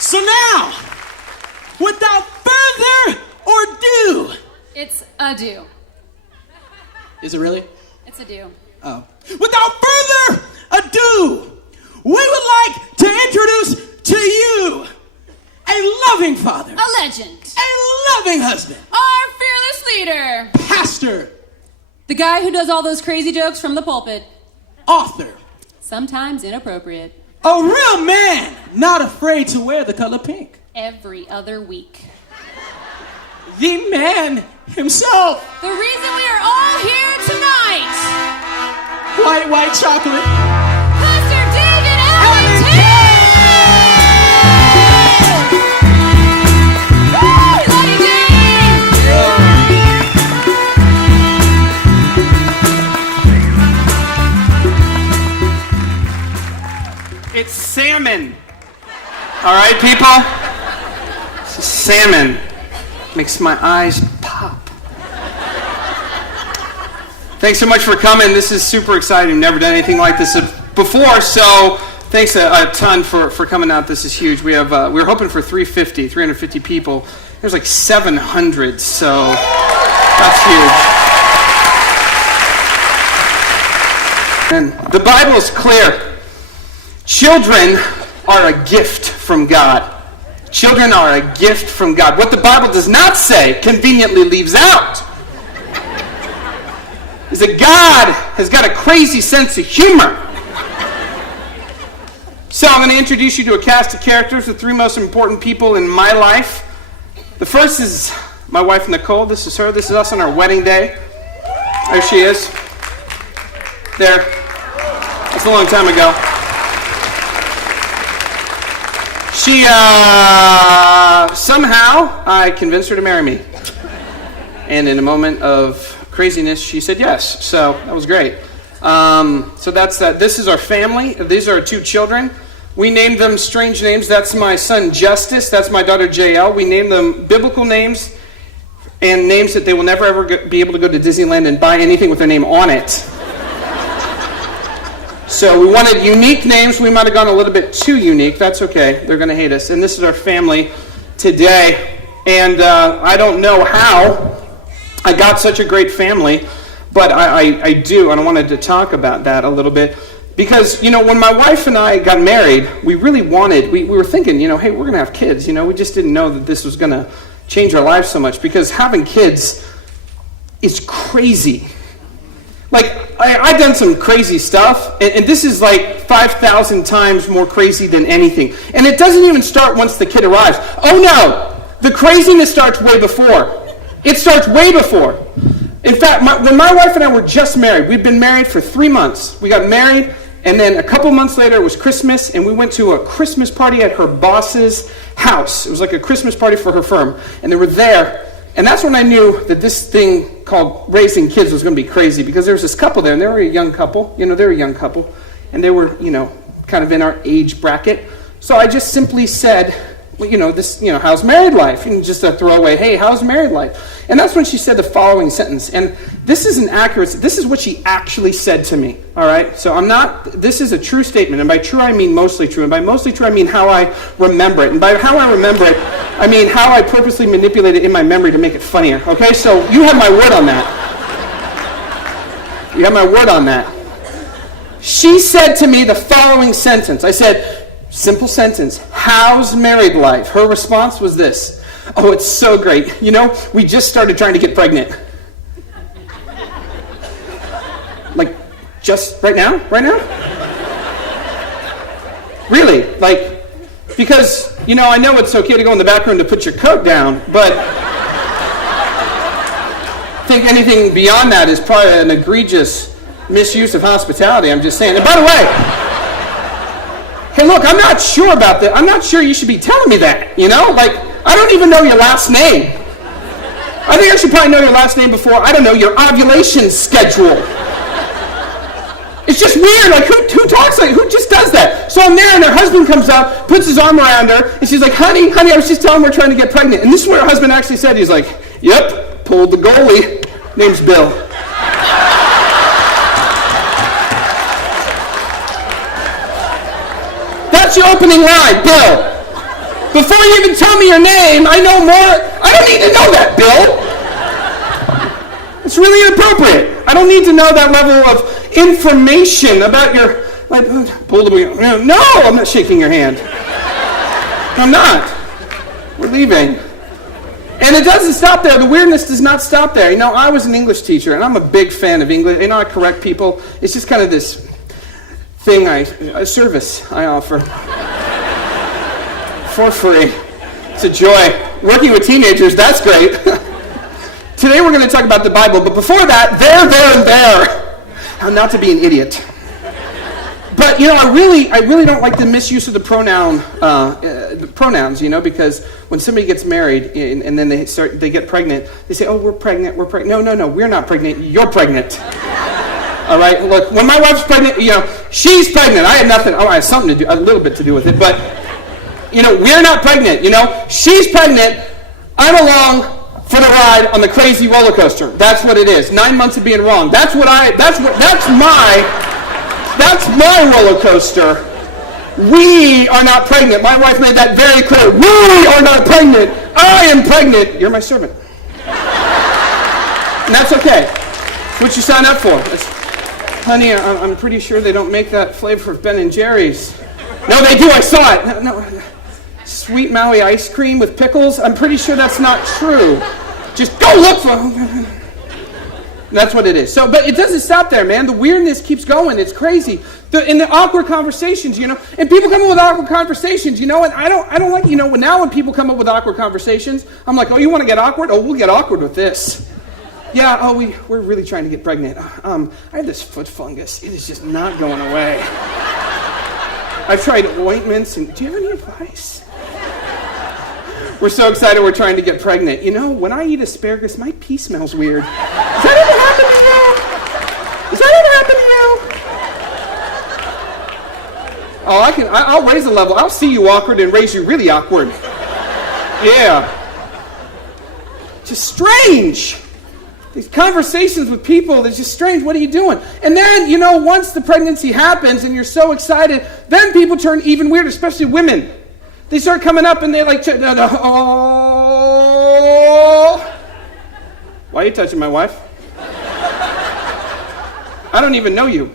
So now, without further ado... It's ado. Is it really? It's ado. Oh. Without further ado, we would like to introduce to you a loving father. A legend. A loving husband. Our fearless leader. Pastor. The guy who does all those crazy jokes from the pulpit. Author. Sometimes inappropriate. A real man, not afraid to wear the color pink. Every other week. The man himself. The reason we are all here tonight. White chocolate. Pastor David Tieche! Woo! Love you, Dave! It's salmon. All right, people? This is salmon. Makes my eyes pop. Thanks so much for coming. This is super exciting. Never done anything like this before, so thanks a ton for coming out. This is huge. We were hoping for 350 people. There's like 700, so that's huge. And the Bible is clear. Children are a gift from God. Children are a gift from God. What the Bible does not say, conveniently leaves out, is that God has got a crazy sense of humor. So I'm going to introduce you to a cast of characters, the three most important people in my life. The first is my wife, Nicole. This is her. This is us on our wedding day. There she is. There. That's a long time ago. She, somehow, I convinced her to marry me. And in a moment of craziness, she said yes. So that was great. So that's that. This is our family. These are our two children. We named them strange names. That's my son, Justice. That's my daughter, JL. We named them biblical names and names that they will never, ever be able to go to Disneyland and buy anything with their name on it. So we wanted unique names. We might have gone a little bit too unique. That's okay. They're going to hate us. And this is our family today. And I don't know how I got such a great family, but I do. And I wanted to talk about that a little bit. Because, when my wife and I got married, we really wanted, we were thinking, hey, we're going to have kids. We just didn't know that this was going to change our lives so much. Because having kids is crazy. Like, I've done some crazy stuff, and this is like 5,000 times more crazy than anything. And it doesn't even start once the kid arrives. Oh no! The craziness starts way before. It starts way before. In fact, when my wife and I were just married, we'd been married for 3 months. We got married, and then a couple months later, it was Christmas, and we went to a Christmas party at her boss's house. It was like a Christmas party for her firm, and they were there. And that's when I knew that this thing called raising kids was going to be crazy, because there was this couple there, and they were a young couple. They were a young couple, and they were, kind of in our age bracket. So I just simply said, well, how's married life? And just a throwaway, hey, how's married life? And that's when she said the following sentence. And this is an accurate, this is what she actually said to me, all right? So this is a true statement. And by true, I mean mostly true. And by mostly true, I mean how I remember it. And by how I remember it, I mean how I purposely manipulate it in my memory to make it funnier, okay? So you have my word on that. You have my word on that. She said to me the following sentence. I said, simple sentence, how's married life? Her response was this: oh, it's so great. We just started trying to get pregnant. Like, just right now? Right now? Really? Like, because, I know it's okay to go in the back room to put your coat down, but I think anything beyond that is probably an egregious misuse of hospitality. I'm just saying. And by the way, hey, look, I'm not sure about that. I'm not sure you should be telling me that, Like, I don't even know your last name. I think I should probably know your last name before, I don't know, your ovulation schedule. It's just weird. Like, who talks like, who just does that? So I'm there, and her husband comes up, puts his arm around her, and she's like, honey, I was just telling her we're trying to get pregnant. And this is what her husband actually said. He's like, yep, pulled the goalie. Name's Bill. That's your opening line, Bill. Before you even tell me your name, I know more. I don't need to know that, Bill. It's really inappropriate. I don't need to know that level of information about your... No, I'm not shaking your hand. I'm not. We're leaving. And it doesn't stop there. The weirdness does not stop there. You know, I was an English teacher, and I'm a big fan of English. You know, I correct people. It's just kind of this thing, a service I offer for free. It's a joy. Working with teenagers, that's great. Today we're going to talk about the Bible, but before that, there, and there. How not to be an idiot. But, you know, I really don't like the misuse of the pronouns, you know, because when somebody gets married and then they get pregnant, they say, oh, we're pregnant. No, we're not pregnant, you're pregnant. All right, look, when my wife's pregnant, you know, she's pregnant. I have nothing, I have something to do, a little bit to do with it, but, you know, we're not pregnant, you know. She's pregnant, I'm along for the ride on the crazy roller coaster. That's what it is. 9 months of being wrong. That's my roller coaster. We are not pregnant. My wife made that very clear. We are not pregnant. I am pregnant. You're my servant. And that's okay. That's what you sign up for. Honey, I'm pretty sure they don't make that flavor of Ben & Jerry's. No, they do. I saw it. No. Sweet Maui ice cream with pickles. I'm pretty sure that's not true. Just go look for... That's what it is. So, but it doesn't stop there, man. The weirdness keeps going. It's crazy. In the awkward conversations, you know, and people come up with awkward conversations, you know, and I don't like, you know, now when people come up with awkward conversations, I'm like, oh, you want to get awkward? Oh, we'll get awkward with this. Yeah, oh, we're really trying to get pregnant. I have this foot fungus. It is just not going away. I've tried ointments, and do you have any advice? We're so excited we're trying to get pregnant. You know, when I eat asparagus, my pee smells weird. Does that ever happen to you? Does that ever happen to you? Oh, I'll raise the level. I'll see you awkward and raise you really awkward. Yeah. Just strange. These conversations with people, they're just strange. What are you doing? And then, you know, once the pregnancy happens and you're so excited, then people turn even weird, especially women. They start coming up and they're like, oh. Why are you touching my wife? I don't even know you.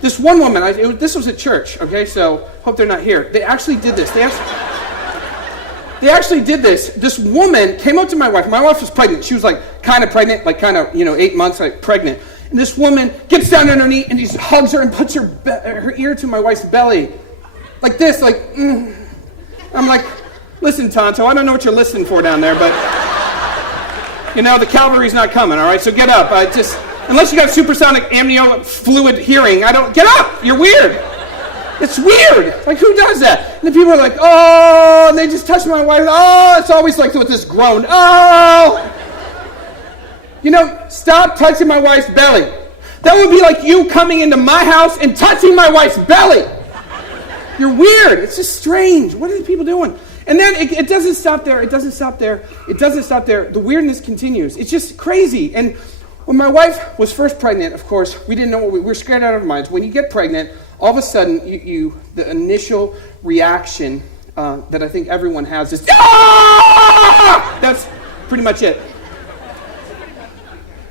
This one woman, this was at church, okay, so hope they're not here. They actually did this. They actually did this. This woman came up to my wife. My wife was pregnant. She was like kind of pregnant, like kind of, you know, 8 months, like pregnant. And this woman gets down on her knee and just hugs her and puts her ear to my wife's belly. Like this, like, I'm like, listen, Tonto, I don't know what you're listening for down there, but, you know, the cavalry's not coming, all right? So get up. Unless you got supersonic amnio fluid hearing, get up. You're weird. It's weird. Like, who does that? And the people are like, oh, and they just touch my wife. Oh, it's always like with this groan. Oh. You know, stop touching my wife's belly. That would be like you coming into my house and touching my wife's belly. You're weird. It's just strange. What are the people doing? And then it doesn't stop there. It doesn't stop there. It doesn't stop there. The weirdness continues. It's just crazy. And when my wife was first pregnant, of course, we didn't know what we were scared out of our minds. When you get pregnant, all of a sudden, the initial reaction that I think everyone has is, ah! That's pretty much it.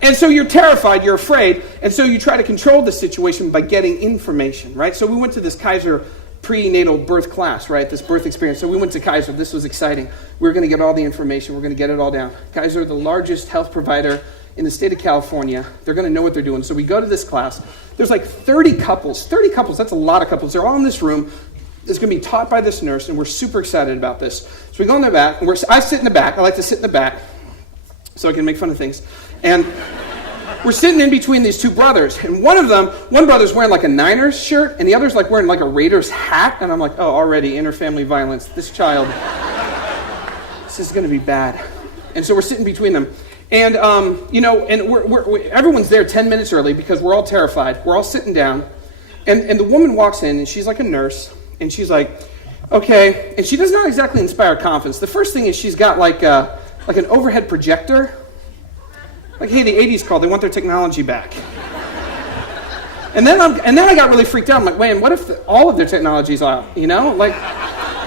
And so you're terrified, you're afraid, and so you try to control the situation by getting information, right? So we went to this Kaiser prenatal birth class, right? This birth experience. So we went to Kaiser. This was exciting. We were going to get all the information. We're going to get it all down. Kaiser, the largest health provider in the state of California. They're going to know what they're doing. So we go to this class. There's like 30 couples. 30 couples. That's a lot of couples. They're all in this room. It's going to be taught by this nurse, and we're super excited about this. So we go in the back, and I sit in the back. I like to sit in the back so I can make fun of things. And we're sitting in between these two brothers, and one brother's wearing like a Niners shirt, and the other's like wearing like a Raiders hat, and I'm like, oh, already inter-family violence. This child, this is going to be bad. And so we're sitting between them, and you know, and everyone's there 10 minutes early because we're all terrified. We're all sitting down, and the woman walks in, and she's like a nurse, and she's like, okay, and she does not exactly inspire confidence. The first thing is she's got like an overhead projector. Like, hey, the 80s called. They want their technology back. And then I got really freaked out. I'm like, wait, what if all of their technology's out? You know, like,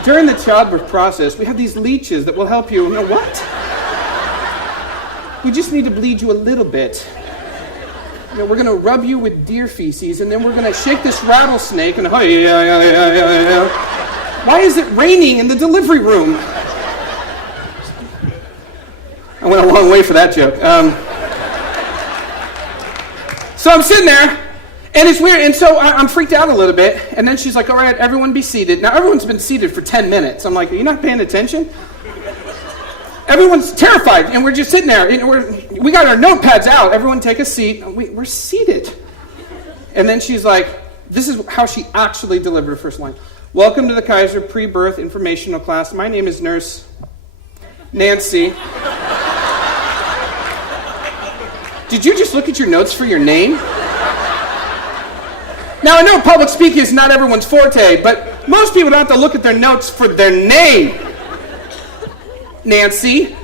during the childbirth process, we have these leeches that will help you. You know what? We just need to bleed you a little bit. You know, we're going to rub you with deer feces, and then we're going to shake this rattlesnake, and why is it raining in the delivery room? I went a long way for that joke. So I'm sitting there, and it's weird, and so I'm freaked out a little bit, and then she's like, all right, everyone be seated. Now, everyone's been seated for 10 minutes. I'm like, are you not paying attention? Everyone's terrified, and we're just sitting there, and we got our notepads out. Everyone take a seat. We're seated. And then she's like, this is how she actually delivered her first line. Welcome to the Kaiser pre-birth informational class. My name is Nurse Nancy. Did you just look at your notes for your name? Now, I know public speaking is not everyone's forte, but most people don't have to look at their notes for their name. Nancy.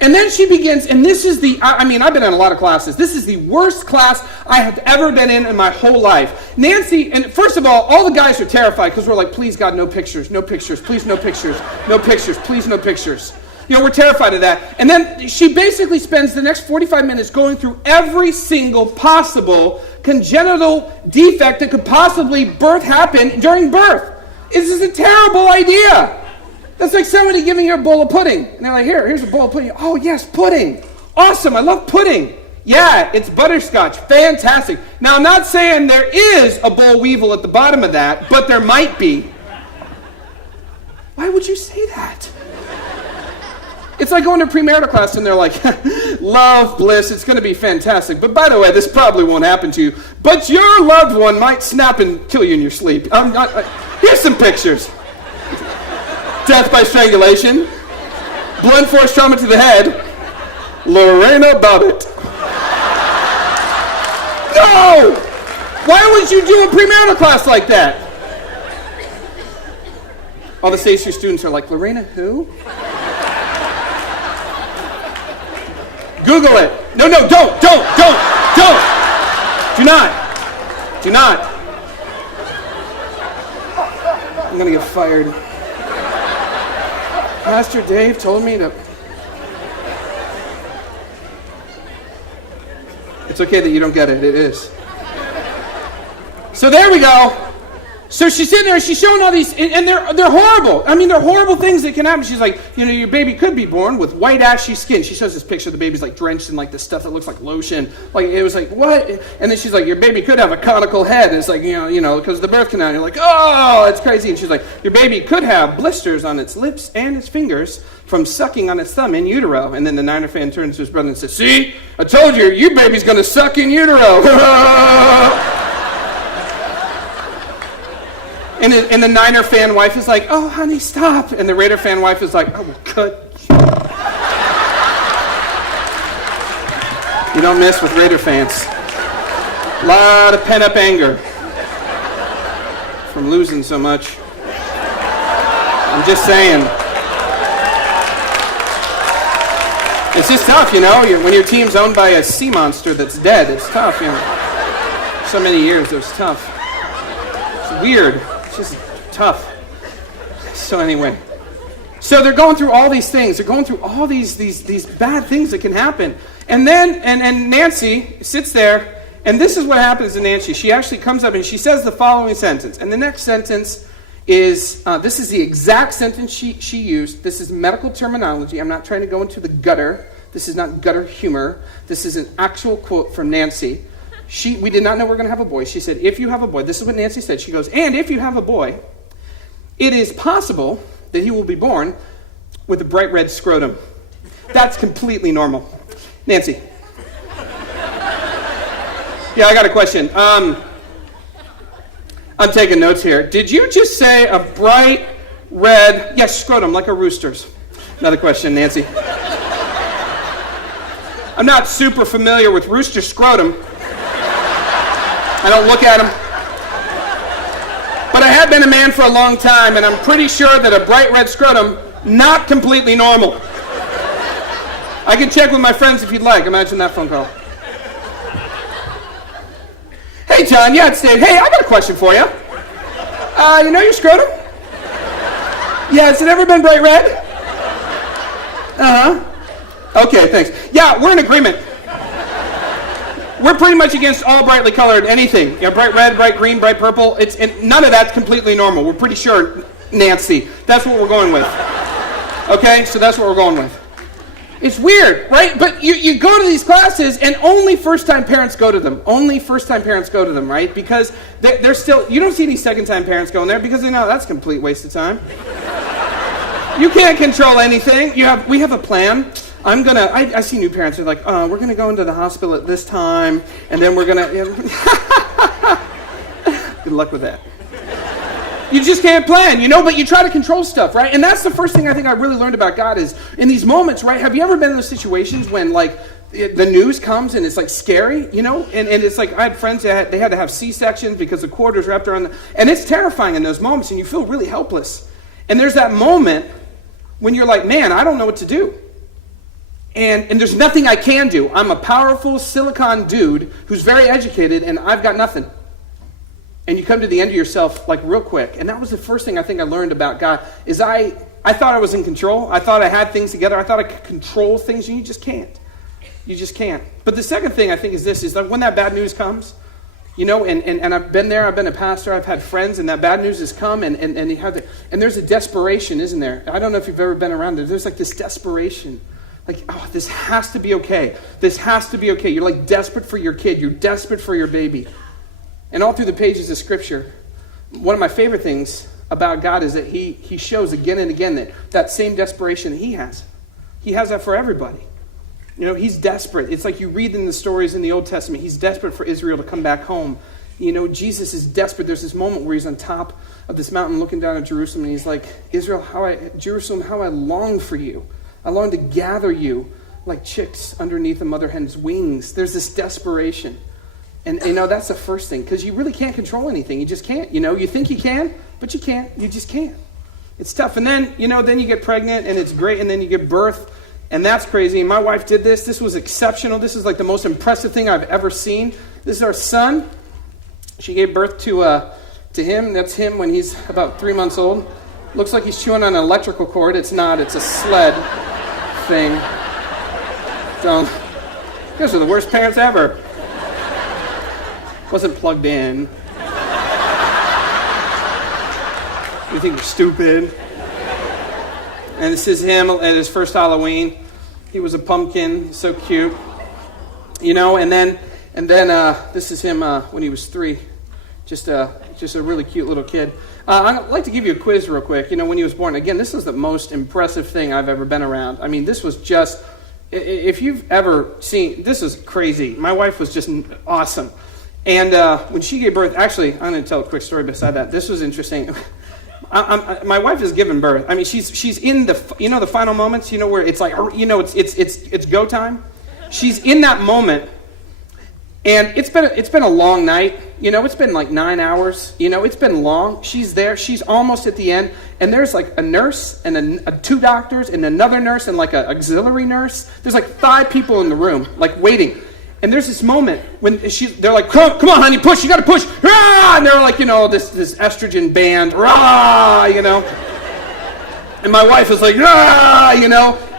And then she begins, and this is I've been in a lot of classes. This is the worst class I have ever been in my whole life. Nancy, and first of all the guys are terrified because we're like, please God, no pictures, no pictures, please no pictures, no pictures, please no pictures. You know, we're terrified of that. And then she basically spends the next 45 minutes going through every single possible congenital defect that could possibly happen during birth. This is a terrible idea. That's like somebody giving you a bowl of pudding. And they're like, here's a bowl of pudding. Oh, yes, pudding. Awesome, I love pudding. Yeah, it's butterscotch. Fantastic. Now, I'm not saying there is a boll weevil at the bottom of that, but there might be. Why would you say that? It's like going to premarital class and they're like, love, bliss, it's going to be fantastic. But by the way, this probably won't happen to you. But your loved one might snap and kill you in your sleep. Here's some pictures. Death by strangulation, blunt force trauma to the head, Lorena Bobbitt. No! Why would you do a premarital class like that? All the stage 2 students are like, Lorena who? Google it. No, don't. Do not. I'm gonna get fired. Pastor Dave told me to... It's okay that you don't get it. It is. So there we go. So she's sitting there, she's showing all these, and they're horrible. I mean, they're horrible things that can happen. She's like, your baby could be born with white, ashy skin. She shows this picture of the baby's like drenched in like this stuff that looks like lotion. Like, it was like, what? And then she's like, your baby could have a conical head. It's like, because of the birth canal. And you're like, oh, it's crazy. And she's like, your baby could have blisters on its lips and its fingers from sucking on its thumb in utero. And then the Niner fan turns to his brother and says, see, I told you, your baby's going to suck in utero. And the Niner fan wife is like, oh, honey, stop. And the Raider fan wife is like, oh, well, cut. You don't miss with Raider fans. A lot of pent-up anger from losing so much. I'm just saying. It's just tough, when your team's owned by a sea monster that's dead. It's tough, So many years, it was tough. It's weird. Just tough. So anyway, so they're going through all these things. They're going through all these bad things that can happen. And then and Nancy sits there, and this is what happens to Nancy. She actually comes up and she says the following sentence. And the next sentence is, this is the exact sentence she used. This is medical terminology. I'm not trying to go into the gutter. This is not gutter humor. This is an actual quote from Nancy. We did not know we were going to have a boy. She said, if you have a boy, this is what Nancy said. She goes, and if you have a boy, it is possible that he will be born with a bright red scrotum. That's completely normal. Nancy. Yeah, I got a question. I'm taking notes here. Did you just say a bright red, yes, scrotum, like a rooster's? Another question, Nancy. I'm not super familiar with rooster scrotum. I don't look at them. But I have been a man for a long time, and I'm pretty sure that a bright red scrotum, not completely normal. I can check with my friends if you'd like. Imagine that phone call. Hey, John. Yeah, it's Dave. Hey, I got a question for you. You know your scrotum? Yeah, has it ever been bright red? Okay, thanks. Yeah, we're in agreement. We're pretty much against all brightly colored anything. Yeah, bright red, bright green, bright purple. And none of that's completely normal. We're pretty sure, Nancy, that's what we're going with. Okay, so that's what we're going with. It's weird, right? But you go to these classes, and only first-time parents go to them. Only first-time parents go to them, right? Because they're still, you don't see any second-time parents going there because they know that's a complete waste of time. You can't control anything. We have a plan. I see new parents who are like, we're going to go into the hospital at this time, and then we're going to... Good luck with that. You just can't plan, but you try to control stuff, right? And that's the first thing I think I really learned about God is in these moments, right? Have you ever been in those situations when, like, the news comes and it's, like, scary, And it's like I had friends that they had to have C-sections because the cord was wrapped around them. And it's terrifying in those moments, and you feel really helpless. And there's that moment when you're like, man, I don't know what to do. And there's nothing I can do. I'm a powerful silicon dude who's very educated, and I've got nothing. And you come to the end of yourself, like, real quick. And that was the first thing I think I learned about God, is I thought I was in control. I thought I had things together. I thought I could control things, and you just can't. You just can't. But the second thing I think is this, is that when that bad news comes, and I've been there, I've been a pastor, I've had friends, and that bad news has come, and there's a desperation, isn't there? I don't know if you've ever been around it. There's like this desperation. Like, oh, this has to be okay. This has to be okay. You're like desperate for your kid. You're desperate for your baby. And all through the pages of Scripture, one of my favorite things about God is that he shows again and again that same desperation that he has. He has that for everybody. He's desperate. It's like you read in the stories in the Old Testament. He's desperate for Israel to come back home. Jesus is desperate. There's this moment where he's on top of this mountain looking down at Jerusalem, and he's like, Jerusalem, how I long for you. I long to gather you like chicks underneath a mother hen's wings. There's this desperation. And, that's the first thing, because you really can't control anything. You just can't. You think you can, but you can't. You just can't. It's tough. And then, then you get pregnant, and it's great, and then you give birth, and that's crazy. And my wife did this. This was exceptional. This is like the most impressive thing I've ever seen. This is our son. She gave birth to him. That's him when he's about 3 months old. Looks like he's chewing on an electrical cord. It's not. It's a sled thing. Don't. You guys are the worst parents ever. Wasn't plugged in. You think you're stupid. And this is him at his first Halloween. He was a pumpkin, so cute. And then this is him when he was 3. Just a really cute little kid. I'd like to give you a quiz real quick. When he was born, again, this is the most impressive thing I've ever been around. I mean, this was just, if you've ever seen, this is crazy. My wife was just awesome. And when she gave birth, actually, I'm going to tell a quick story beside that. This was interesting. My wife has given birth. I mean, she's in the the final moments. Where it's like it's go time. She's in that moment, and it's been a long night. It's been like 9 hours. It's been long. She's there. She's almost at the end, and there's like a nurse and 2 doctors and another nurse and like an auxiliary nurse. There's like 5 people in the room, like waiting. And there's this moment when they're like, come on, honey, push, you got to push. Rah! And they're like, this estrogen band, rah, And my wife is like, rah,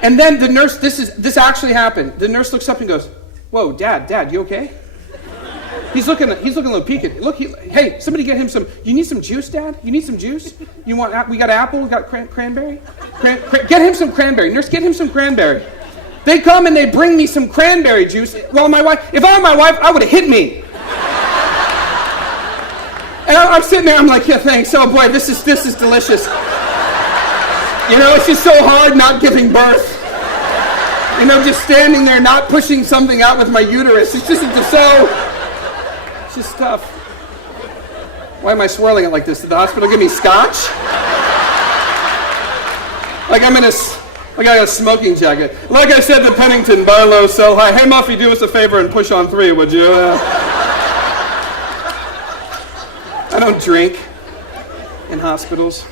And then the nurse, this actually happened. The nurse looks up and goes, whoa, Dad, you okay? He's looking a little peaked. Look, hey, somebody get him some, you need some juice, Dad? You need some juice? We got apple, we got cranberry? Get him some cranberry. Nurse, get him some cranberry. They come and they bring me some cranberry juice. Well, if I were my wife, I would have hit me. And I'm sitting there, I'm like, yeah, thanks. Oh boy, this is delicious. It's just so hard not giving birth. Just standing there, not pushing something out with my uterus. It's just tough. Why am I swirling it like this? Did the hospital give me scotch? Like I got a smoking jacket. Like I said to Pennington, buy low, sell high. Hey, Muffy, do us a favor and push on 3, would you? I don't drink in hospitals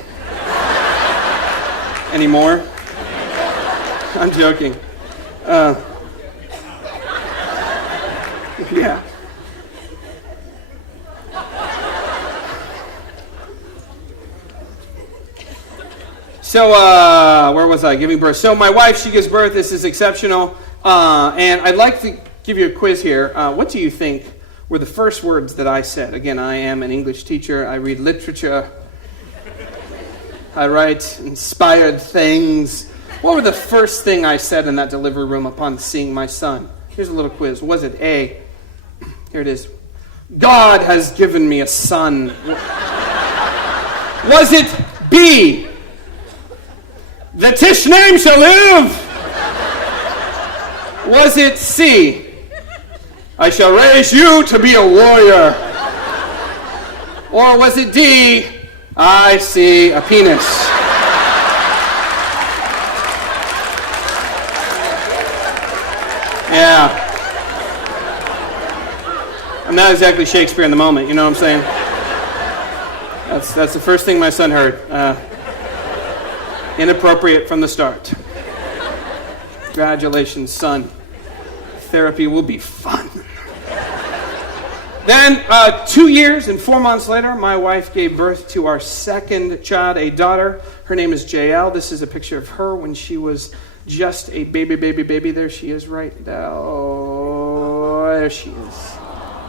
anymore. I'm joking. Yeah. So, where was I? Giving birth. So, my wife, she gives birth. This is exceptional. And I'd like to give you a quiz here. What do you think were the first words that I said? Again, I am an English teacher. I read literature. I write inspired things. What were the first thing I said in that delivery room upon seeing my son? Here's a little quiz. Was it A? Here it is. God has given me a son. Was it B? The Tieche name shall live. Was it C? I shall raise you to be a warrior. Or was it D? I see a penis. Yeah. I'm not exactly Shakespeare in the moment, you know what I'm saying? That's the first thing my son heard. Inappropriate from the start. Congratulations, son. Therapy will be fun. Then, 2 years and 4 months later, my wife gave birth to our second child, a daughter. Her name is JL. This is a picture of her when she was just a baby. There she is right now. There she is.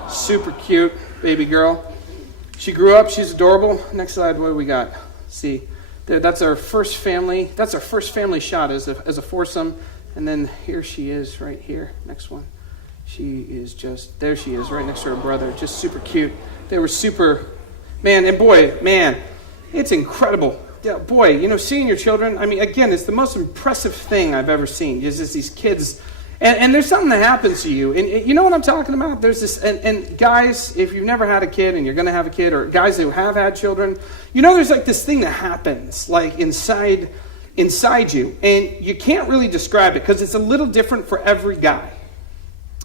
Super cute baby girl. She grew up. She's adorable. Next slide, what do we got? See, that's our first family. That's our first family shot as a foursome. And then here she is right here. Next one. She is just, there she is, right next to her brother. Just super cute. They were super, man, and boy, man, it's incredible. Yeah, boy, you know, seeing your children, I mean, again, it's the most impressive thing I've ever seen. Is just these kids, and there's something that happens to you. And you know what I'm talking about? There's this, and guys, if you've never had a kid and you're going to have a kid, or guys who have had children, you know there's like this thing that happens, like inside you. And you can't really describe it because it's a little different for every guy.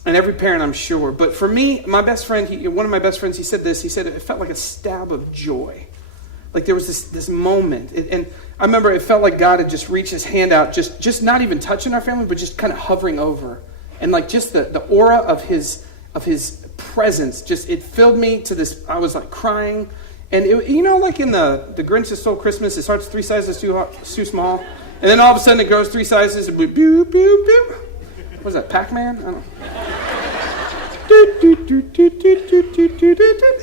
And every parent, I'm sure. But for me, my best friend, one of my best friends, he said this. He said it felt like a stab of joy. Like there was this moment. And I remember it felt like God had just reached his hand out, just not even touching our family, but just kind of hovering over. And like just the aura of his presence, just it filled me to this, I was like crying. And it, you know, like in the Grinch Who Stole Christmas, it starts 3 sizes too small. And then all of a sudden it grows 3 sizes, and boop, boop, boop, boop. What is that, Pac-Man? I don't know.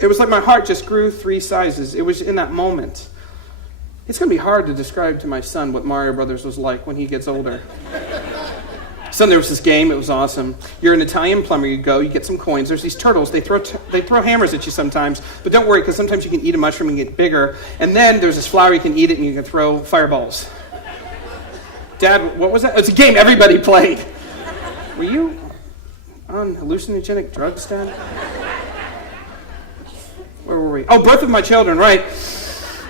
It was like my heart just grew 3 sizes. It was in that moment. It's going to be hard to describe to my son what Mario Brothers was like when he gets older. Son, there was this game. It was awesome. You're an Italian plumber. You go, you get some coins. There's these turtles. They throw hammers at you sometimes. But don't worry, because sometimes you can eat a mushroom and get bigger. And then there's this flower. You can eat it and you can throw fireballs. Dad, what was that? It's a game everybody played. Were you on hallucinogenic drugs, Dad? Where were we? Oh, birth of my children, right.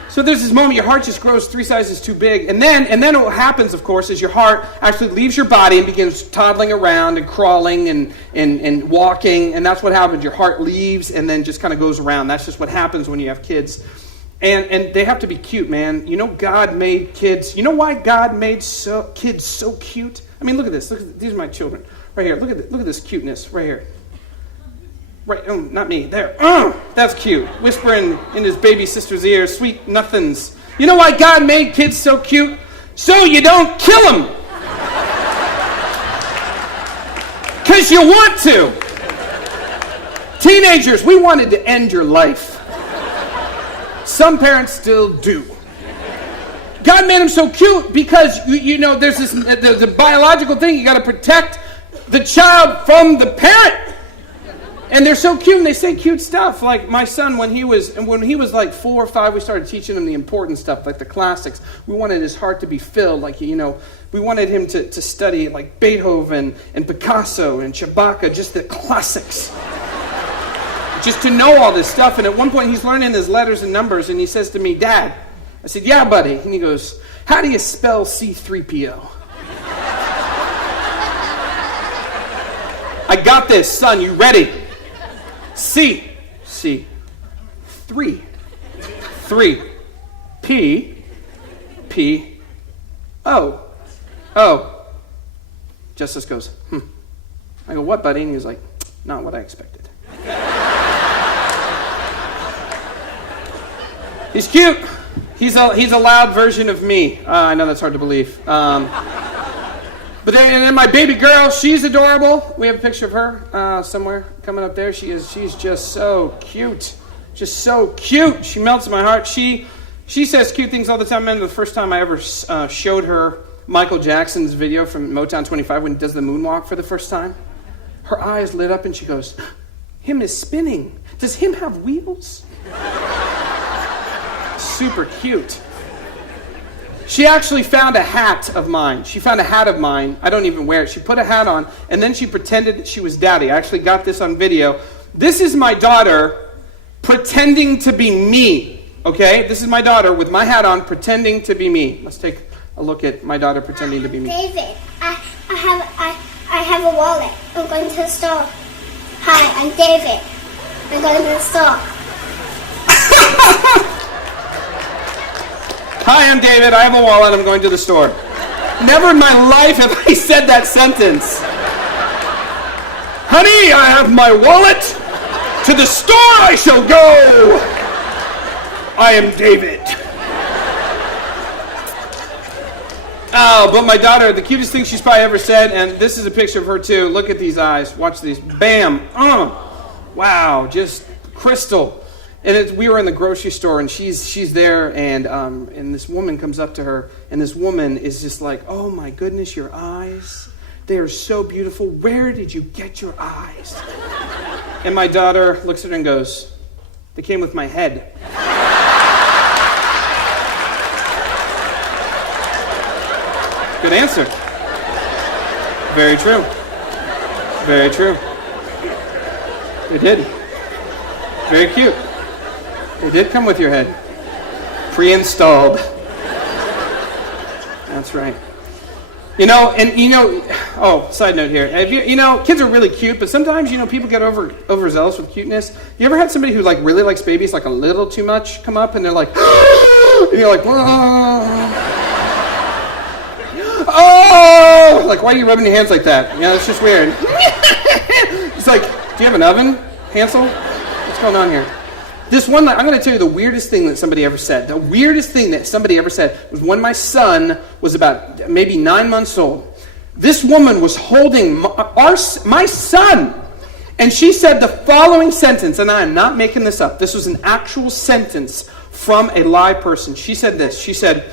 So there's this moment, your heart just grows 3 sizes too big. And then what happens, of course, is your heart actually leaves your body and begins toddling around and crawling and walking. And that's what happens. Your heart leaves and then just kind of goes around. That's just what happens when you have kids. And they have to be cute, man. You know, God made kids. You know why God made kids so cute? I mean, look at this. These are my children. Right here. Look at this cuteness. Right here. Right. Oh, not me. There. That's cute. Whispering in his baby sister's ear. Sweet nothings. You know why God made kids so cute? So you don't kill them. Because you want to. Teenagers, we wanted to end your life. Some parents still do. God made them so cute because, you know, there's the biological thing. You got to protect the child from the parent. And they're so cute and they say cute stuff. Like my son, when he was like 4 or 5, we started teaching him the important stuff, like the classics. We wanted his heart to be filled. Like, you know, we wanted him to study like Beethoven and Picasso and Chewbacca, just the classics. Just to know all this stuff. And at one point he's learning his letters and numbers and he says to me, Dad, I said, yeah, buddy. And he goes, how do you spell C-3PO? I got this, son. You ready? C. 3. P. O. Justice goes, I go, what, buddy? And he was like, not what I expected. He's cute. He's a loud version of me. I know that's hard to believe. But then my baby girl, she's adorable. We have a picture of her somewhere coming up there. She's just so cute. Just so cute. She melts my heart. She says cute things all the time. And the first time I ever showed her Michael Jackson's video from Motown 25 when he does the moonwalk for the first time, her eyes lit up and she goes, "Him is spinning. Does him have wheels?" Super cute. She actually found a hat of mine. I don't even wear it. She put a hat on, and then she pretended that she was daddy. I actually got this on video. This is my daughter pretending to be me, okay? This is my daughter with my hat on pretending to be me. Let's take a look at my daughter pretending to be me. David, I have a wallet. I'm going to the store. Hi, I'm David. I'm going to the store. Hi, I'm David. I have a wallet. I'm going to the store. Never in my life have I said that sentence. Honey, I have my wallet. To the store I shall go. I am David. Oh, but my daughter, the cutest thing she's probably ever said, and this is a picture of her too. Look at these eyes. Watch these. Bam. Wow, just crystal. And we were in the grocery store, and she's there, and this woman comes up to her, and this woman is just like, "Oh my goodness, your eyes, they are so beautiful. Where did you get your eyes?" And my daughter looks at her and goes, "They came with my head." Good answer. Very true. Very true. It did. Very cute. It did come with your head. Pre-installed. That's right. Side note here. Kids are really cute, but sometimes, people get overzealous with cuteness. You ever had somebody who, really likes babies, a little too much come up, and they're like, and you're like, oh! Like, why are you rubbing your hands like that? It's just weird. It's like, do you have an oven, Hansel? What's going on here? This one, I'm going to tell you the weirdest thing that somebody ever said. The weirdest thing that somebody ever said was when my son was about maybe 9 months old. This woman was holding my son, and she said the following sentence, and I am not making this up. This was an actual sentence from a live person. She said this. She said,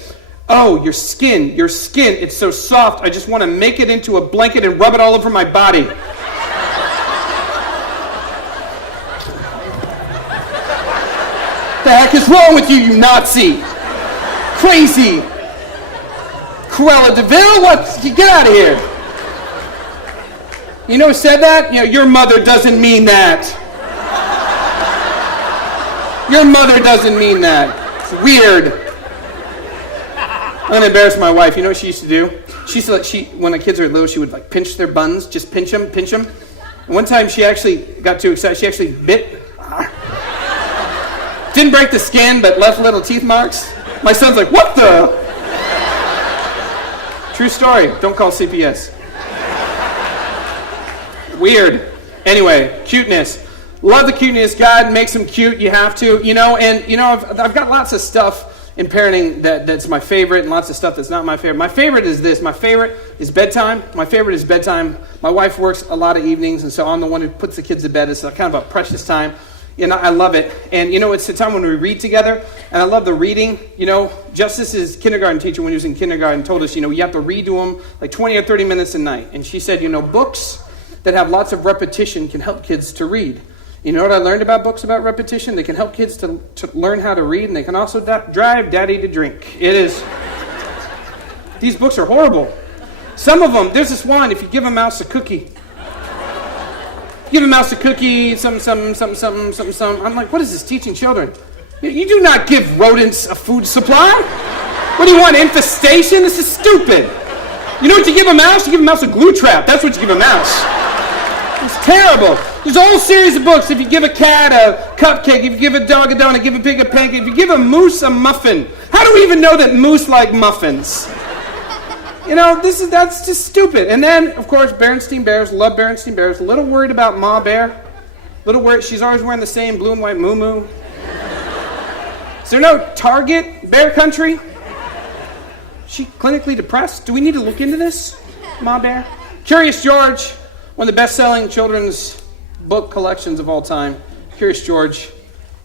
"Oh, your skin, it's so soft. I just want to make it into a blanket and rub it all over my body." The heck is wrong with you, you Nazi? Crazy. Cruella de Vil, what? Get out of here. You know who said that? Your mother doesn't mean that. Your mother doesn't mean that. It's weird. I'm going to embarrass my wife. You know what she used to do? She used to when the kids were little, she would pinch their buns, just pinch them. And one time she actually got too excited. She actually bit. Didn't break the skin, but left little teeth marks. My son's like, "What the?" True story. Don't call CPS. Weird. Anyway, cuteness. Love the cuteness. God makes them cute. You have to, I've got lots of stuff in parenting that's my favorite, and lots of stuff that's not my favorite. My favorite is this. My favorite is bedtime. My wife works a lot of evenings, and so I'm the one who puts the kids to bed. It's kind of a precious time. I love it. And, it's the time when we read together, and I love the reading. Justice's kindergarten teacher, when he was in kindergarten, told us, you have to read to them 20 or 30 minutes a night. And she said, books that have lots of repetition can help kids to read. You know what I learned about books about repetition? They can help kids to learn how to read, and they can also drive daddy to drink. These books are horrible. Some of them, there's this one, if you give a mouse a cookie, some. I'm like, what is this teaching children? You do not give rodents a food supply. What do you want, infestation? This is stupid. You know what you give a mouse? You give a mouse a glue trap. That's what you give a mouse. It's terrible. There's a whole series of books. If you give a cat a cupcake, if you give a dog a donut, give a pig a pancake, if you give a moose a muffin. How do we even know that moose like muffins? That's just stupid. And then, of course, Berenstain Bears. Love Berenstain Bears. A little worried about Ma Bear. She's always wearing the same blue and white muumuu. Is there no Target, Bear Country? Is she clinically depressed? Do we need to look into this, Ma Bear? Curious George, one of the best-selling children's book collections of all time. Curious George.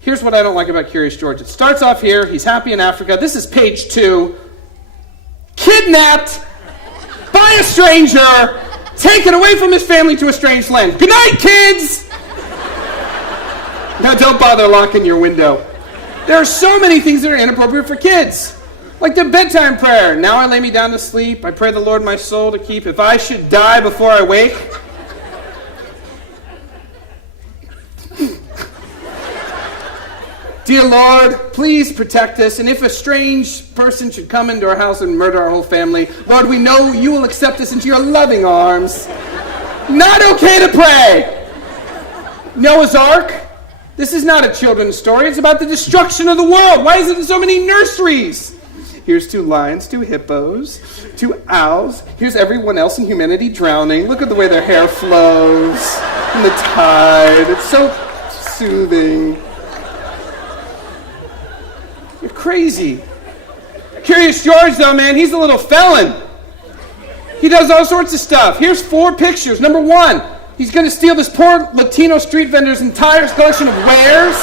Here's what I don't like about Curious George. It starts off here. He's happy in Africa. This is page 2. Kidnapped by a stranger, taken away from his family to a strange land. Good night, kids! Now, don't bother locking your window. There are so many things that are inappropriate for kids. Like the bedtime prayer. Now I lay me down to sleep. I pray the Lord my soul to keep. If I should die before I wake. Dear Lord, please protect us. And if a strange person should come into our house and murder our whole family, Lord, we know you will accept us into your loving arms. Not okay to pray. Noah's Ark. This is not a children's story. It's about the destruction of the world. Why is it in so many nurseries? Here's 2 lions, 2 hippos, 2 owls. Here's everyone else in humanity drowning. Look at the way their hair flows in the tide. It's so soothing. You're crazy. Curious George, though, man, he's a little felon. He does all sorts of stuff. Here's 4 pictures. Number 1, he's going to steal this poor Latino street vendor's entire collection of wares.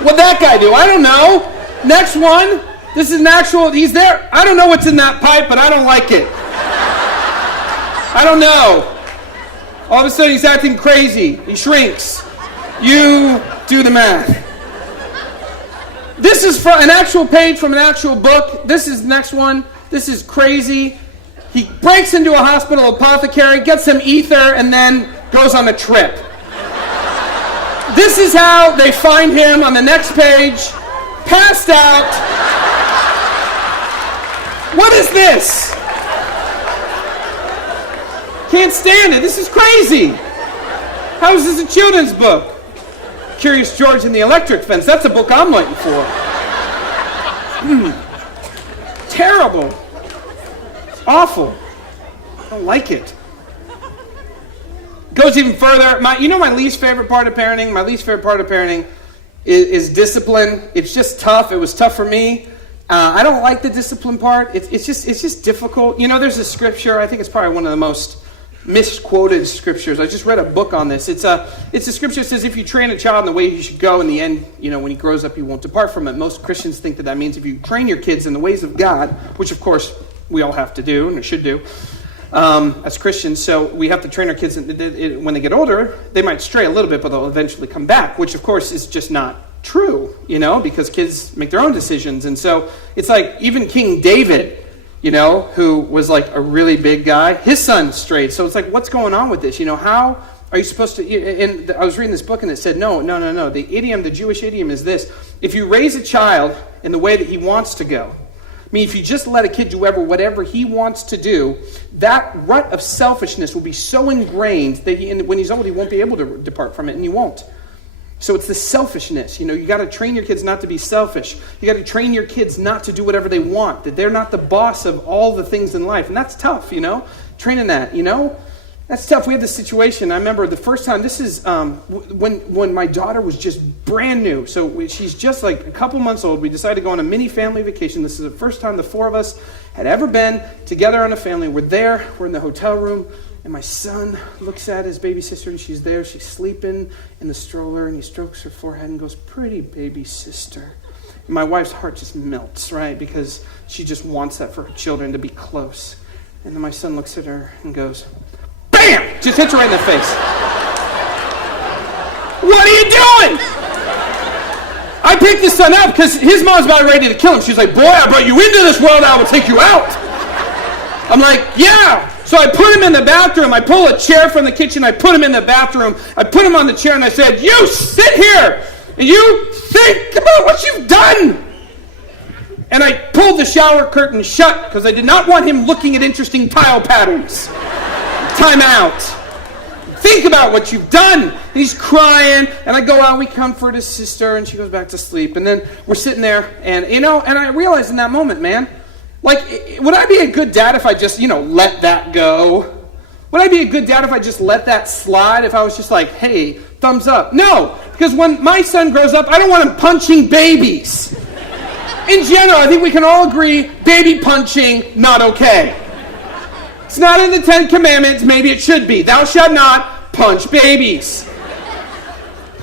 What'd that guy do? I don't know. Next one. This is an actual, he's there. I don't know what's in that pipe, but I don't like it. I don't know. All of a sudden he's acting crazy. He shrinks. You do the math. This is from an actual page from an actual book. This is the next one. This is crazy. He breaks into a hospital apothecary, gets some ether, and then goes on a trip. This is how they find him on the next page, passed out. What is this? Can't stand it. This is crazy. How is this a children's book? Curious George and the Electric Fence. That's a book I'm waiting for. Terrible. It's awful. I don't like it. Goes even further. My least favorite part of parenting? My least favorite part of parenting is discipline. It's just tough. It was tough for me. I don't like the discipline part. It's just difficult. There's a scripture. I think it's probably one of the most misquoted scriptures. I just read a book on this. It's a scripture that says if you train a child in the way he should go, in the end, when he grows up, he won't depart from it. Most Christians think that means if you train your kids in the ways of God, which of course we all have to do and should do as Christians. So we have to train our kids. When they get older, they might stray a little bit, but they'll eventually come back, which of course is just not true, because kids make their own decisions. And so it's like even King David, who was like a really big guy, his son strayed. So it's like, what's going on with this? How are you supposed to, and I was reading this book and it said, no. The Jewish idiom is this: if you raise a child in the way that he wants to go, if you just let a kid do whatever he wants to do, that rut of selfishness will be so ingrained that when he's old, he won't be able to depart from it, and he won't. So it's the selfishness. You got to train your kids not to be selfish. You got to train your kids not to do whatever they want, that they're not the boss of all the things in life. And that's tough, training that, That's tough. We had this situation. I remember the first time, this is when my daughter was just brand new. So she's just like a couple months old. We decided to go on a mini family vacation. This is the first time the 4 of us had ever been together on a family. We're there. We're in the hotel room. And my son looks at his baby sister, and she's there. She's sleeping in the stroller, and he strokes her forehead and goes, "Pretty baby sister." And my wife's heart just melts, right? Because she just wants that for her children, to be close. And then my son looks at her and goes, BAM! Just hits her right in the face. What are you doing? I picked this son up because his mom's about ready to kill him. She's like, "Boy, I brought you into this world, I will take you out." I'm like, "Yeah." So I put him in the bathroom. I pull a chair from the kitchen. I put him in the bathroom. I put him on the chair and I said, "You sit here and you think about what you've done." And I pulled the shower curtain shut because I did not want him looking at interesting tile patterns. Time out. Think about what you've done. And he's crying, and I go out, we comfort his sister, and she goes back to sleep. And then we're sitting there, and and I realized in that moment, man, like, would I be a good dad if I just, let that go? Would I be a good dad if I just let that slide? If I was just like, "Hey, thumbs up"? No, Because when my son grows up, I don't want him punching babies. In general, I think we can all agree, baby punching, not okay. It's not in the 10 Commandments, maybe it should be. Thou shalt not punch babies.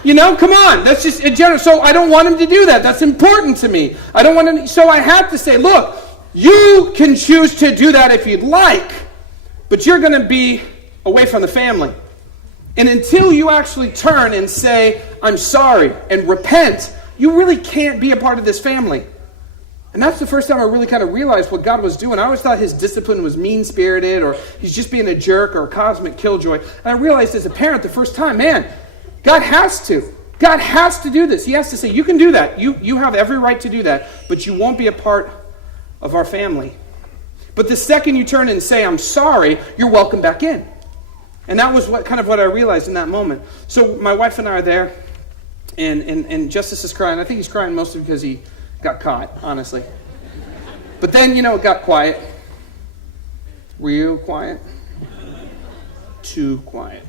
You know, come on, that's just in general. So I don't want him to do that. That's important to me. I don't want him, so I have to say, look, you can choose to do that if you'd like, but you're going to be away from the family. And until you actually turn and say, I'm sorry, and repent, you really can't be a part of this family. And that's the first time I really kind of realized what God was doing. I always thought his discipline was mean-spirited, or he's just being a jerk, or a cosmic killjoy. And I realized as a parent the first time, man, God has to. God has to do this. He has to say, you can do that. You have every right to do that, but you won't be a part of our family. But the second you turn and say, I'm sorry, you're welcome back in. And that was what I realized in that moment. So my wife and I are there, and Justice is crying. I think he's crying mostly because he got caught, honestly. But then, it got quiet. Real quiet. Too quiet.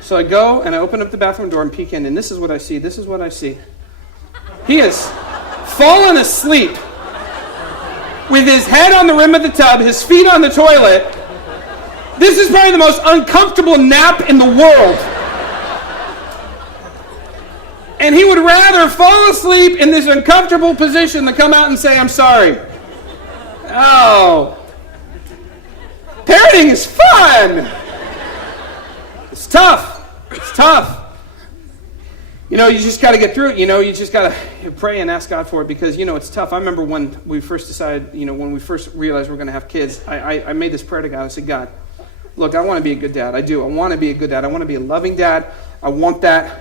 So I go and I open up the bathroom door and peek in, and this is what I see. This is what I see. He has fallen asleep with his head on the rim of the tub, his feet on the toilet. This is probably the most uncomfortable nap in the world. And he would rather fall asleep in this uncomfortable position than come out and say, I'm sorry. Oh. Parenting is fun. It's tough. It's tough. You just got to get through it. You just got to pray and ask God for it because, it's tough. I remember when we first decided, when we first realized we're going to have kids, I made this prayer to God. I said, God, look, I want to be a good dad. I do. I want to be a good dad. I want to be a loving dad. I want that.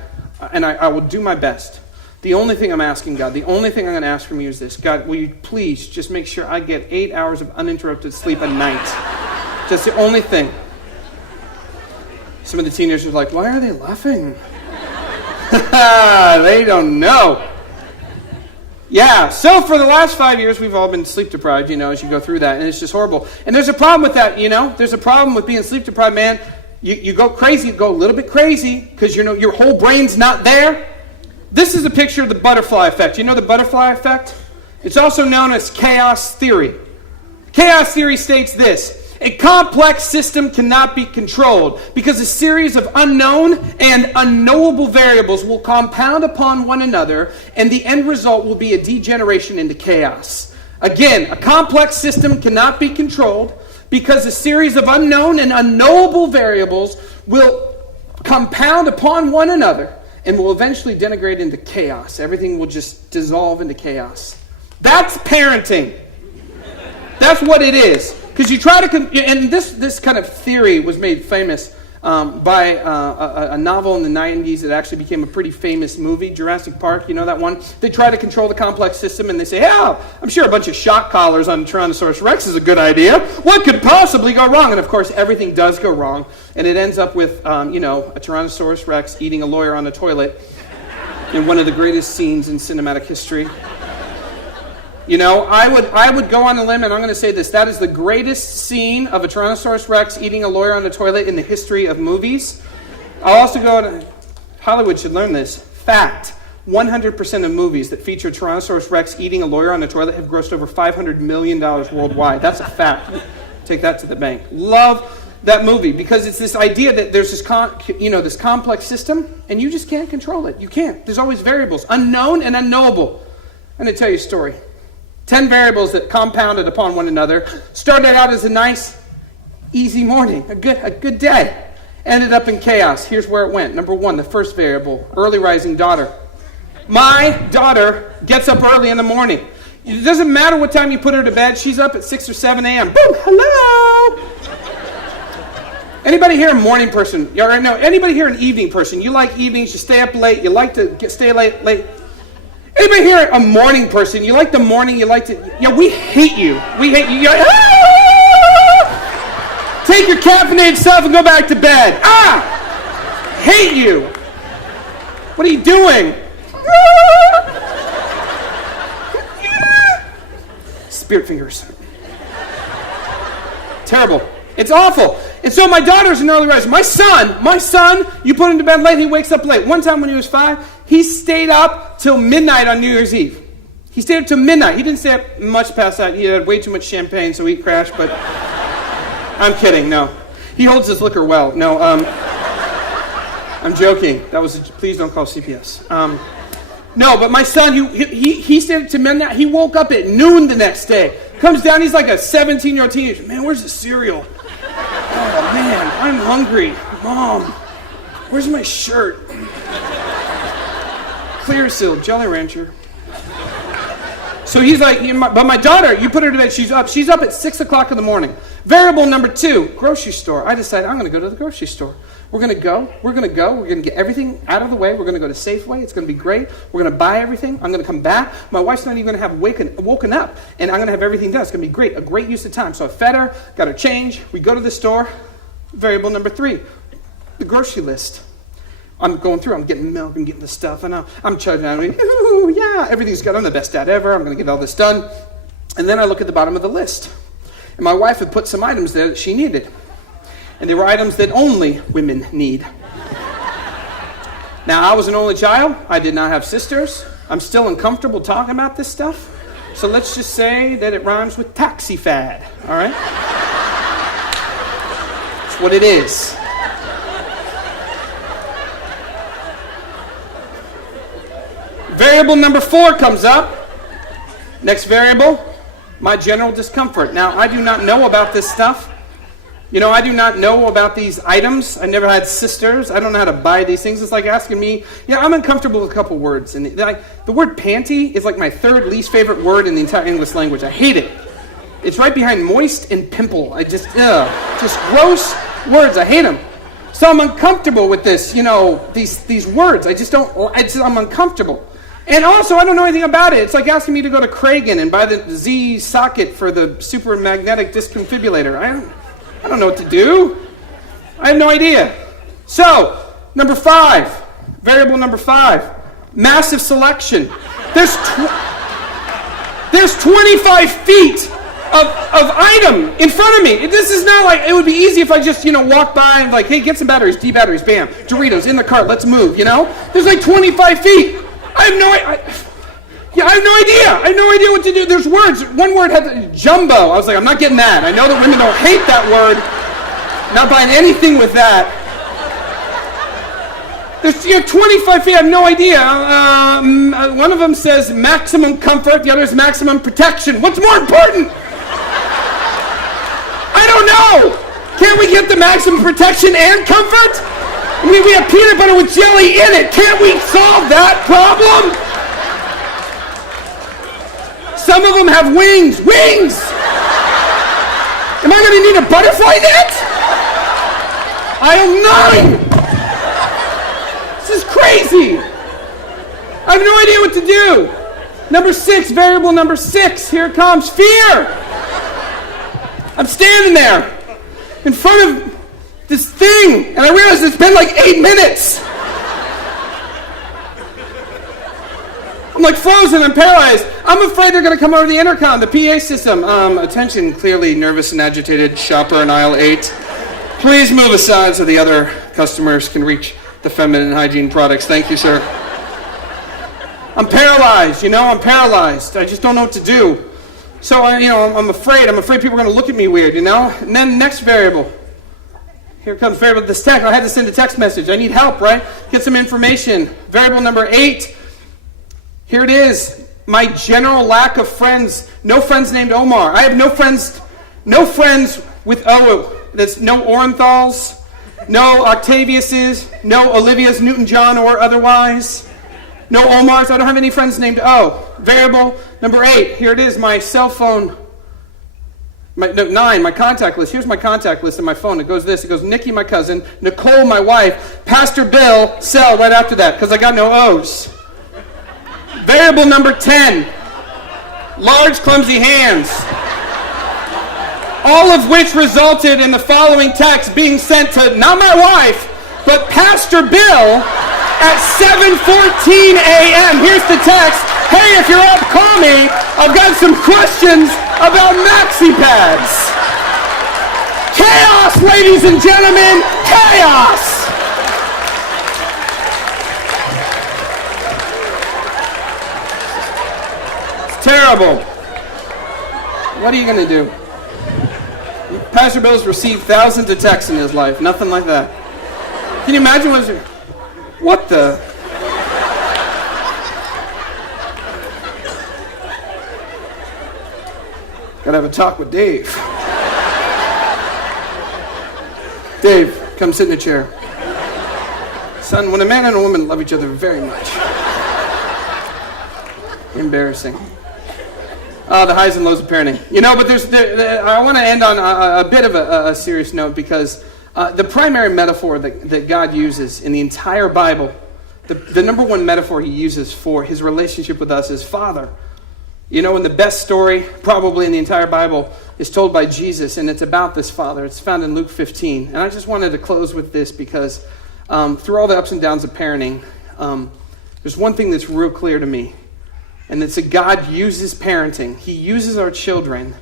And I will do my best. The only thing I'm asking, God, the only thing I'm going to ask from you is this. God, will you please just make sure I get 8 hours of uninterrupted sleep a night? That's the only thing. Some of the teenagers are like, why are they laughing? They don't know. Yeah, so for the last 5 years, we've all been sleep deprived, as you go through that. And it's just horrible. And there's a problem with that, There's a problem with being sleep deprived, man. You go crazy, go a little bit crazy, because your whole brain's not there. This is a picture of the butterfly effect. You know the butterfly effect? It's also known as chaos theory. Chaos theory states this. A complex system cannot be controlled because a series of unknown and unknowable variables will compound upon one another, and the end result will be a degeneration into chaos. Again, a complex system cannot be controlled because a series of unknown and unknowable variables will compound upon one another and will eventually denigrate into chaos. Everything will just dissolve into chaos. That's parenting. That's what it is. Because you try to, and this kind of theory was made famous by a novel in the 90s that actually became a pretty famous movie, Jurassic Park, you know that one? They try to control the complex system and they say, I'm sure a bunch of shock collars on Tyrannosaurus Rex is a good idea. What could possibly go wrong? And of course, everything does go wrong. And it ends up with, a Tyrannosaurus Rex eating a lawyer on a toilet in one of the greatest scenes in cinematic history. I would go on a limb, and I'm going to say this. That is the greatest scene of a Tyrannosaurus Rex eating a lawyer on the toilet in the history of movies. I'll also go on, Hollywood should learn this. Fact, 100% of movies that feature Tyrannosaurus Rex eating a lawyer on the toilet have grossed over $500 million worldwide. That's a fact. Take that to the bank. Love that movie because it's this idea that there's this this complex system, and you just can't control it. You can't. There's always variables, unknown and unknowable. I'm going to tell you a story. 10 variables that compounded upon one another. Started out as a nice, easy morning, a good day. Ended up in chaos. Here's where it went. Number 1, the first variable, early rising daughter. My daughter gets up early in the morning. It doesn't matter what time you put her to bed. She's up at 6 or 7 a.m. Boom, hello! Anybody here a morning person? No, anybody here an evening person? You like evenings, you stay up late, you like to stay late. Anybody here a morning person? You like the morning, you like to... Yeah, we hate you. We hate you. You're like, take your caffeinated stuff and go back to bed. Hate you. What are you doing? Spirit fingers. Terrible. It's awful. And so my daughter's an early riser. My son, you put him to bed late, he wakes up late. One time when he was 5, he stayed up till midnight on New Year's Eve. He stayed up till midnight. He didn't stay up much past that. He had way too much champagne, so he crashed, but I'm kidding, no. He holds his liquor well. No, I'm joking. Please don't call CPS. No, but my son, he stayed up to midnight. He woke up at noon the next day. Comes down, he's like a 17-year-old teenager. Man, where's the cereal? Oh, man, I'm hungry. Mom, where's my shirt? Clear Seal, Jolly Rancher. So he's like, but my daughter, you put her to bed, she's up at 6 o'clock in the morning. Variable number 2, grocery store. I decided I'm going to go to the grocery store. We're going to get everything out of the way. We're going to go to Safeway. It's going to be great. We're going to buy everything. I'm going to come back. My wife's not even going to have woken up, and I'm going to have everything done. It's going to be great, a great use of time. So I fed her, got her change. We go to the store. Variable number 3, the grocery list. I'm going through, I'm getting milk, I'm getting the stuff, and I'm chugging out. Ooh, yeah, everything's good. I'm the best dad ever. I'm going to get all this done. And then I look at the bottom of the list. And my wife had put some items there that she needed. And they were items that only women need. Now, I was an only child. I did not have sisters. I'm still uncomfortable talking about this stuff. So let's just say that it rhymes with taxi fad, all right? That's what it is. Variable number 4 comes up. Next variable, my general discomfort. Now, I do not know about this stuff. You know, I do not know about these items. I never had sisters. I don't know how to buy these things. It's like asking me, I'm uncomfortable with a couple words. And the word panty is like my 3rd least favorite word in the entire English language. I hate it. It's right behind moist and pimple. Just gross words. I hate them. So I'm uncomfortable with this, these words. I'm uncomfortable. And also, I don't know anything about it. It's like asking me to go to Kragen and buy the Z socket for the super magnetic disconfibulator. I don't know what to do. I have no idea. So, number 5, variable number 5, massive selection. There's 25 feet of item in front of me. This is not like, it would be easy if I just, walked by and like, hey, get some batteries, D batteries, bam, Doritos in the cart, let's move, There's like 25 feet. I have no idea. I have no idea what to do. There's words. One word had jumbo. I was like, I'm not getting that. I know that women don't hate that word. Not buying anything with that. There's 25 feet. I have no idea. One of them says maximum comfort. The other is maximum protection. What's more important? I don't know. Can't we get the maximum protection and comfort? We have peanut butter with jelly in it. Can't we solve that problem? Some of them have wings. Wings! Am I going to need a butterfly net? Aisle 9! This is crazy. I have no idea what to do. Number 6, variable number 6. Here it comes. Fear! I'm standing there in front of this thing, and I realize it's been like 8 minutes. I'm like frozen, I'm paralyzed. I'm afraid they're going to come over the intercom, the PA system. Attention, clearly nervous and agitated shopper in aisle 8. Please move aside so the other customers can reach the feminine hygiene products. Thank you, sir. I'm paralyzed, I'm paralyzed. I just don't know what to do. So, I'm afraid people are going to look at me weird, And then next variable. Here comes variable, this text. I had to send a text message. I need help, right? Get some information. Variable number 8. Here it is. My general lack of friends. No friends named Omar. I have no friends with O. That's no Orenthals, no Octaviuses, no Olivias Newton-John or otherwise. No Omars. I don't have any friends named O. Variable number 8. Here it is. My cell phone. 9, my contact list. Here's my contact list on my phone. It goes this. It goes Nikki, my cousin, Nicole, my wife, Pastor Bill, cell right after that, because I got no O's. Variable number 10, large, clumsy hands. All of which resulted in the following text being sent to, not my wife, but Pastor Bill at 7:14 a.m. Here's the text. Hey, if you're up, call me. I've got some questions about maxi pads. Chaos! ladies and gentlemen, chaos! It's terrible. What are you going to do? Pastor Bill's received thousands of texts in his life. Nothing like that. Can you imagine what the... Gotta have a talk with Dave. Dave, come sit in a chair. Son, when a man and a woman love each other very much. Embarrassing. The highs and lows of parenting. You know, but I want to end on a bit of a serious note, because the primary metaphor that God uses in the entire Bible, the number one metaphor he uses for his relationship with us is Father. You know, and the best story probably in the entire Bible is told by Jesus, and it's about this Father. It's found in Luke 15. And I just wanted to close with this because through all the ups and downs of parenting, there's one thing that's real clear to me, and it's that God uses parenting. He uses our children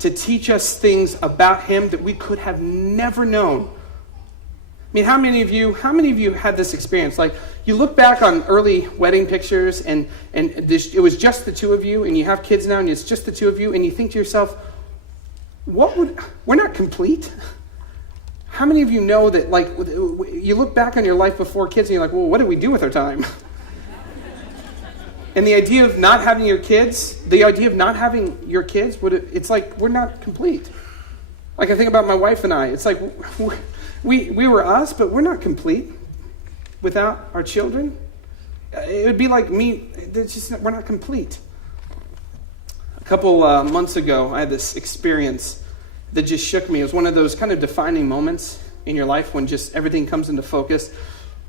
to teach us things about him that we could have never known. I mean, how many of you had this experience? Like, you look back on early wedding pictures and it was just the two of you, and you have kids now and it's just the two of you, and you think to yourself, we're not complete? How many of you know that, like, you look back on your life before kids and you're like, well, what did we do with our time? And the idea of not having your kids, it's like we're not complete. Like, I think about my wife and I. It's like we were us, but we're not complete without our children. It would be like me. We're not complete. A couple months ago, I had this experience that just shook me. It was one of those kind of defining moments in your life when just everything comes into focus.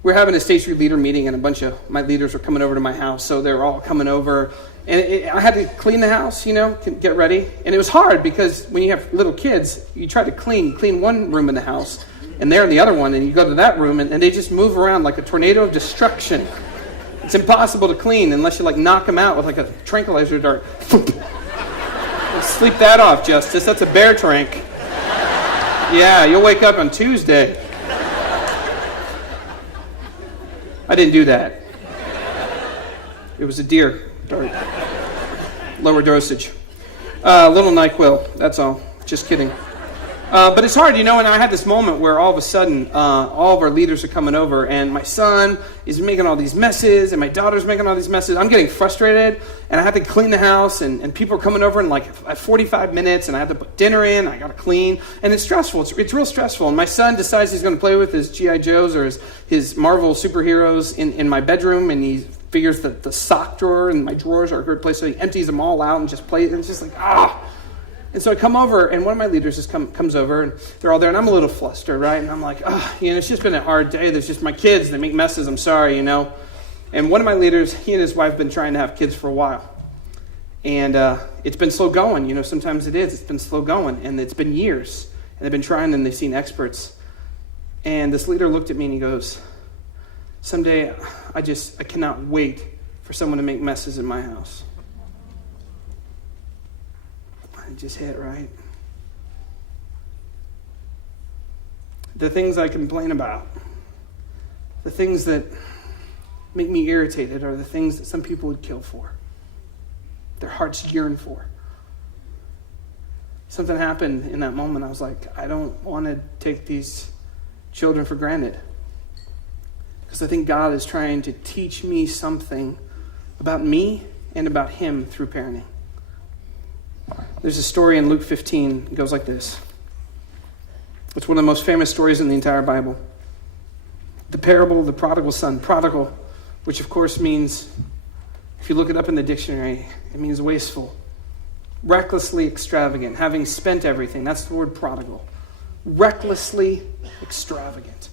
We're having a State Street leader meeting, and a bunch of my leaders were coming over to my house, so they were all coming over. And I had to clean the house, get ready. And it was hard because when you have little kids, you try to clean one room in the house, and they're in the other one, and you go to that room, and they just move around like a tornado of destruction. It's impossible to clean unless you, like, knock them out with, like, a tranquilizer dart. Sleep that off, Justice. That's a bear trank. Yeah, you'll wake up on Tuesday. I didn't do that. It was a deer dart. Lower dosage. Little NyQuil, that's all. Just kidding. But it's hard, and I had this moment where all of a sudden, all of our leaders are coming over, and my son is making all these messes, and my daughter's making all these messes. I'm getting frustrated, and I have to clean the house, and people are coming over in like 45 minutes, and I have to put dinner in, I got to clean, and it's stressful. It's real stressful. And my son decides he's going to play with his G.I. Joes or his Marvel superheroes in my bedroom, and he figures that the sock drawer and my drawers are a good place, so he empties them all out and just plays, and it's just like, And so I come over, and one of my leaders just comes over, and they're all there, and I'm a little flustered, right? And I'm like, it's just been a hard day. There's just my kids. They make messes. I'm sorry, And one of my leaders, he and his wife have been trying to have kids for a while. And it's been slow going. Sometimes it is. It's been slow going, and it's been years. And they've been trying, and they've seen experts. And this leader looked at me, and he goes, someday I cannot wait for someone to make messes in my house. It just hit, right? The things I complain about, the things that make me irritated, are the things that some people would kill for. Their hearts yearn for. Something happened in that moment. I was like, I don't want to take these children for granted. Because I think God is trying to teach me something about me and about him through parenting. There's a story in Luke 15. It goes like this. It's one of the most famous stories in the entire Bible. The parable of the prodigal son. Prodigal, which of course means, if you look it up in the dictionary, it means wasteful. Recklessly extravagant, having spent everything. That's the word prodigal. Recklessly extravagant.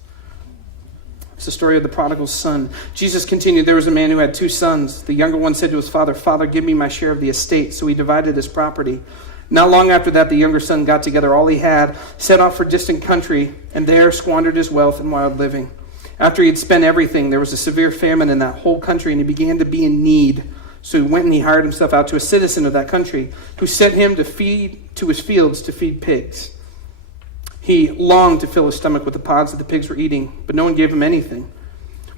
It's the story of the prodigal son. Jesus continued, there was a man who had two sons. The younger one said to his father, Father, give me my share of the estate. So he divided his property. Not long after that, the younger son got together all he had, set off for a distant country, and there squandered his wealth in wild living. After he had spent everything, there was a severe famine in that whole country, and he began to be in need. So he went and he hired himself out to a citizen of that country, who sent him to his fields to feed pigs. He longed to fill his stomach with the pods that the pigs were eating, but no one gave him anything.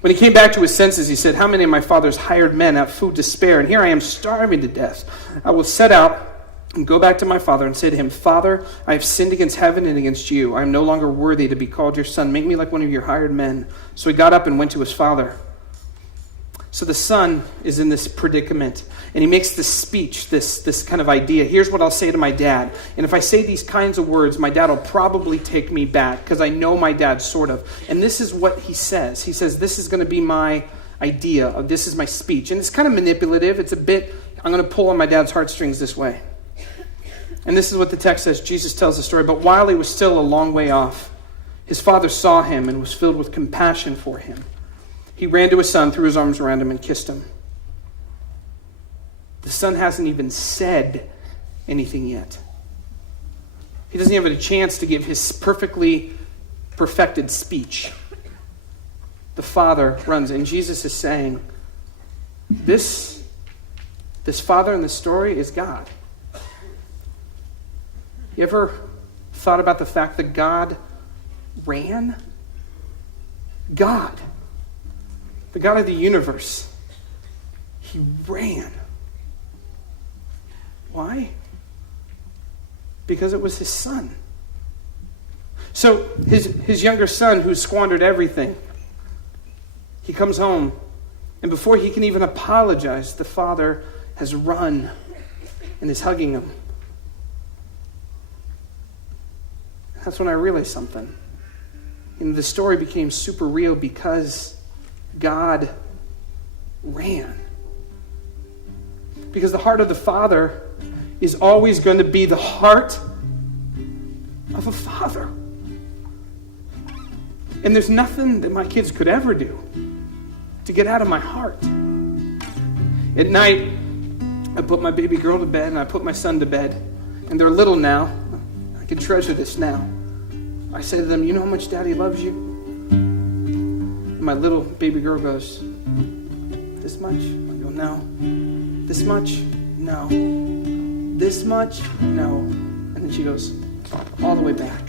When he came back to his senses, he said, "How many of my father's hired men have food to spare, and here I am starving to death? I will set out and go back to my father and say to him, 'Father, I have sinned against heaven and against you. I am no longer worthy to be called your son. Make me like one of your hired men.' So he got up and went to his father." So the son is in this predicament, and he makes this speech, this kind of idea. Here's what I'll say to my dad. And if I say these kinds of words, my dad will probably take me back, because I know my dad, sort of. And this is what he says. He says, this is going to be my idea. This is my speech. And it's kind of manipulative. It's a bit, I'm going to pull on my dad's heartstrings this way. And this is what the text says. Jesus tells the story. "But while he was still a long way off, his father saw him and was filled with compassion for him. He ran to his son, threw his arms around him, and kissed him." The son hasn't even said anything yet. He doesn't even have a chance to give his perfectly perfected speech. The father runs, and Jesus is saying, this father in the story is God. You ever thought about the fact that God ran? God, the God of the universe, he ran. Why? Because it was his son. So his younger son, who squandered everything, he comes home, and before he can even apologize, the father has run and is hugging him. That's when I realized something. And the story became super real because God ran. Because the heart of the Father is always going to be the heart of a father. And there's nothing that my kids could ever do to get out of my heart. At night, I put my baby girl to bed and I put my son to bed. And they're little now. I can treasure this now. I say to them, "You know how much Daddy loves you?" And my little baby girl goes, "This much?" I go, "No." "This much?" "No." "This much?" "No." And then she goes, "All the way back."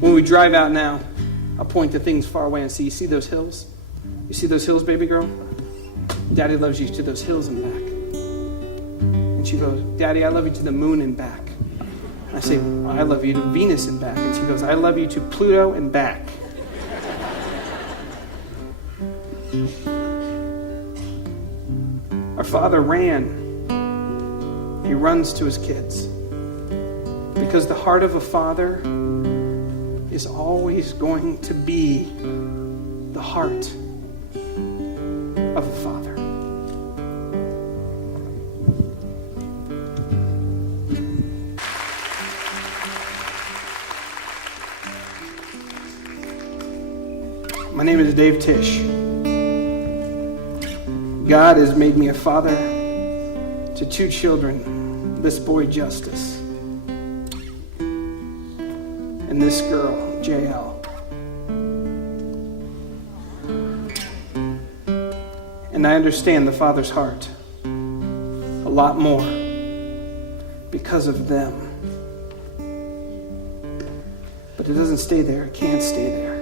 When we drive out now, I'll point to things far away and say, "You see those hills? You see those hills, baby girl? Daddy loves you to those hills and back." And she goes, "Daddy, I love you to the moon and back." I say, "I love you to Venus and back." And she goes, "I love you to Pluto and back." Our Father ran. He runs to his kids. Because the heart of a father is always going to be the heart of a father. My name is David Tieche. God has made me a father to 2 children, this boy Justice and this girl JL. And I understand the Father's heart a lot more because of them. But it doesn't stay there. It can't stay there.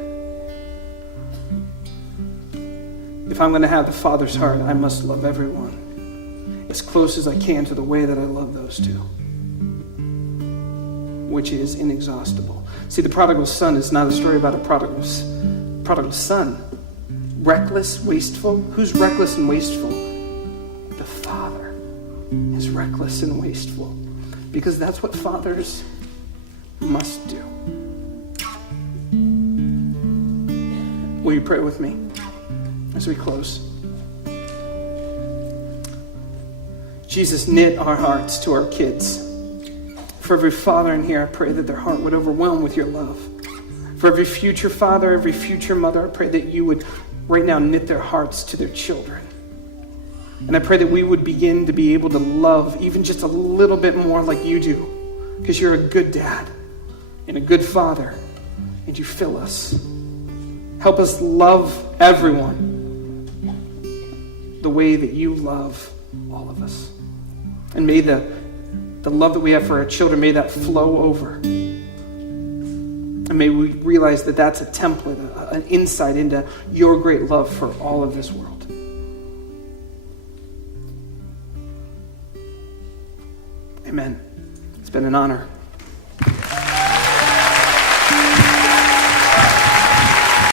If I'm going to have the Father's heart, I must love everyone as close as I can to the way that I love those 2, which is inexhaustible. See, the prodigal son is not a story about a prodigal son. Reckless, wasteful. Who's reckless and wasteful? The Father is reckless and wasteful, because that's what fathers must do. Will you pray with me as we close? Jesus, knit our hearts to our kids. For every father in here, I pray that their heart would overwhelm with your love. For every future father, every future mother, I pray that you would right now knit their hearts to their children. And I pray that we would begin to be able to love even just a little bit more like you do, because you're a good dad and a good father, and you fill us. Help us love everyone the way that you love all of us. And may the The love that we have for our children, may that flow over. And may we realize that that's a template, an insight into your great love for all of this world. Amen. It's been an honor.